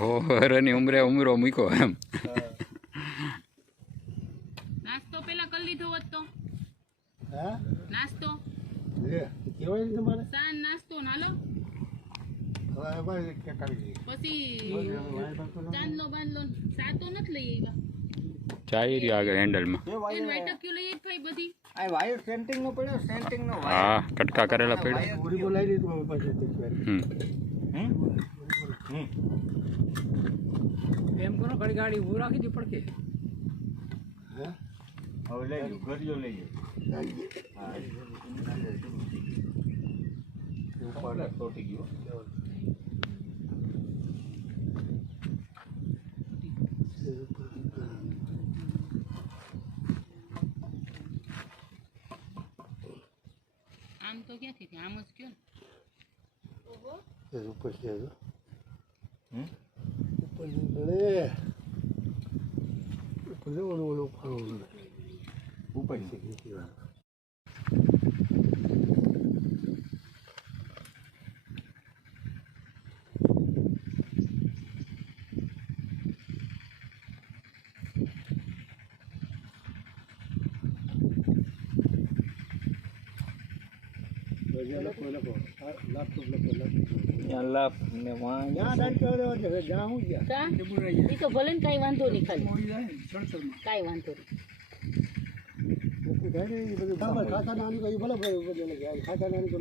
હોરની ઉંમરે ઉમરો મૂક્યો એમ. નાસ્તો પેલા કરી લીધો હોત તો. હા નાસ્તો કેવાય તમારે સાન નાસ્તો નાલો હવે ભાઈ કે કરી પછી ચાંદલો બાંધલો સાતો નથી લઈ આવ્યા. ચાઈ રહ્યો આગળ હેન્ડલમાં. એન વાઈટક્યુ લઈ ભાઈ બધી. આ વાયર સેન્ટિંગ નો પડ્યો, સેન્ટિંગ નો હા કટકા કરેલા પડ્યા. પૂરી બોલાવી દીધું પછી એમ કરો ઘડી ગાડી ઊભું રાખી દી પડકે. હા હવે લઈ લો, ઘડિયો લઈ લો. ઉપર તોટી ગયો. આમ તો ક્યાંથી થી આમ જ કયો ને. ઉપર છે ઉપર લે ઉપર ઓલો ઉપર લાભ ને વાં કા ઈ તો ભલે ને કાંઈ વાંધો નહીં, ખાલી કાંઈ વાંધો નહીં. ખાતા નાની કઈ ભલે ખાતા નાની તો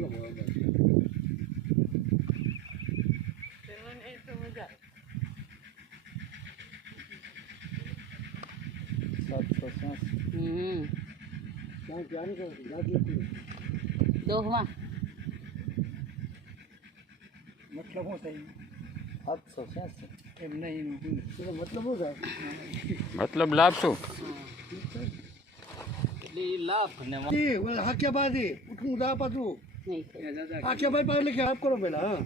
દોહવા મતલબ શું થાય 786 એમ નહીં મતલબ શું થાય મતલબ લાભ શું? એટલે એ લાભ ને હાક્યા બાદી ઉઠું દા પાછું નહીં થાય. હાક્યા ભાઈ પાસે લખી આપ કરો પેલા હા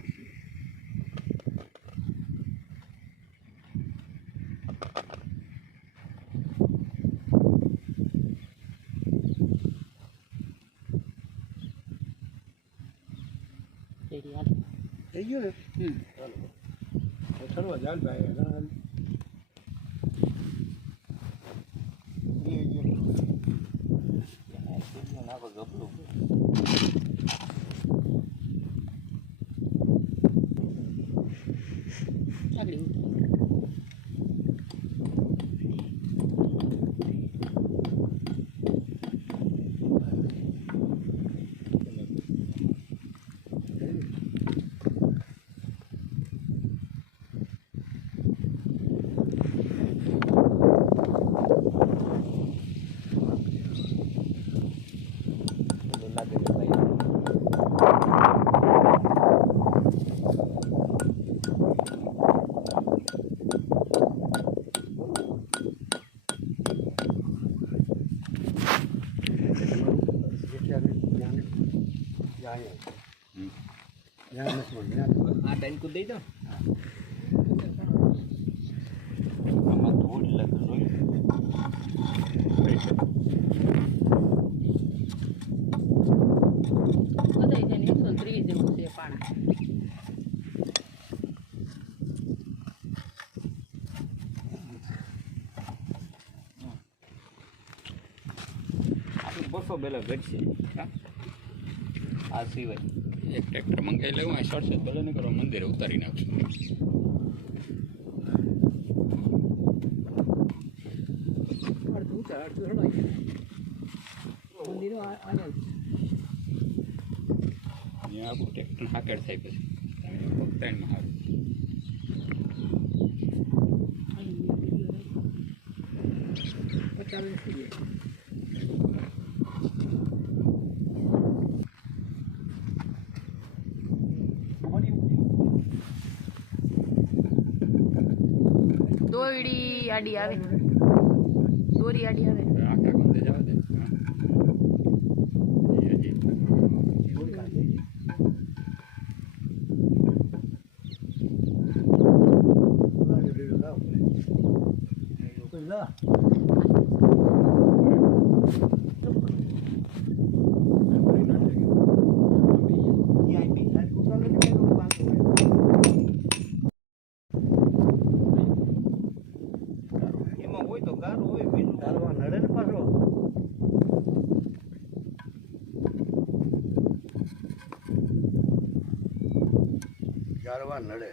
રેડી હાલ. થઈ ગયું ને ચડવા જાલ ભાઈ નાખો ગપલું. આગળ આ ટાઈમ દઈ દો. આમાં ધૂળ લાગે જોઈ. બધાય થઈને 130 જેવું છે પાણા. આપણે 200 બેલા ઘટશે. આ સિવાય એક ટ્રેક્ટર મંગાવી લેવું. આ શોર્ટ સેટ ભલે નહીં કરો, મંદિરે ઉતારી નાખશું. અડધું ઊંચા અડધું હળવાય મંદિરો અહીંયા અહીંયા આપણું ટ્રેક્ટર હાકેડ થાય પછી ત્રણમાં સારું. પચાસ સુધી દોરડી આડી આવે, દોરી આડી આવે. આખા ગંદે જવા દે. હજી चार बार लड़े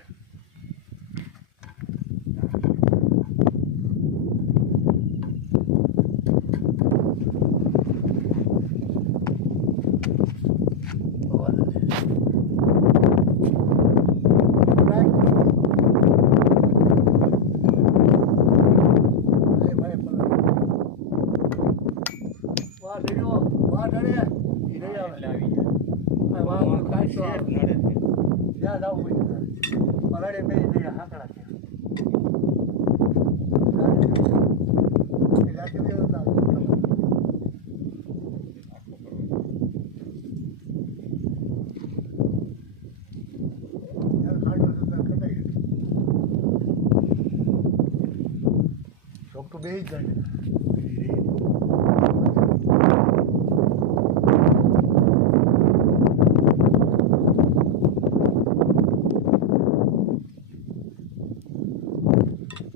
तो बेच जाए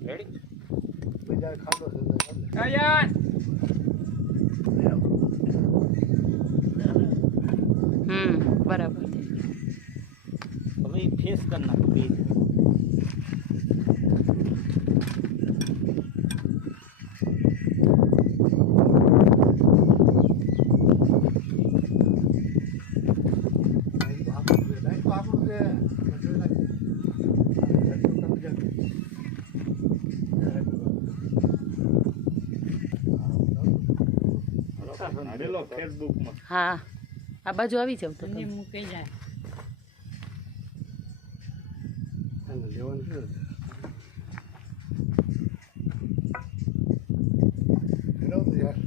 રેડી बेचारे खा लो અયાન બરાબર હવે ફેસ કર નાખ બે આડેલો ફેસબુકમાં હા આ બાજુ આવી જાવ તો મૂકી જાય लेवन से तो यार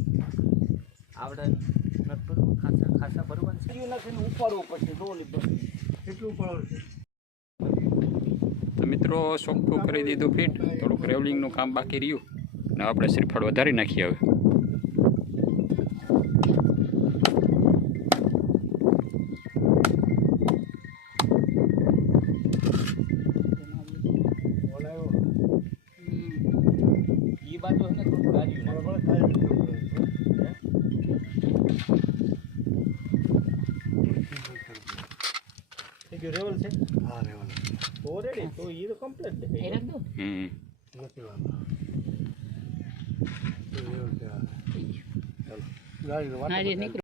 આવડે નત બરોબર ખાસા ખાસા બરોબર છે એ નાખીને ઉપાડવો પડશે ડોલી બસ કેટલું પડે તો મિત્રો ચોખ્ખું કરી દીધું ફીટ થોડુંક રેવલિંગનું કામ બાકી રહ્યું અને આપણે શ્રીફળ વધારી નાખીએ હવે એ બાજુ છે ને થોડું ગાડી બરાબર ખાઈ રેવલ છે હા લેवन તો રેડી તો એ તો કમ્પ્લીટ એ રાખ દો નથી વાંધો ગાડી હા જે નીકળો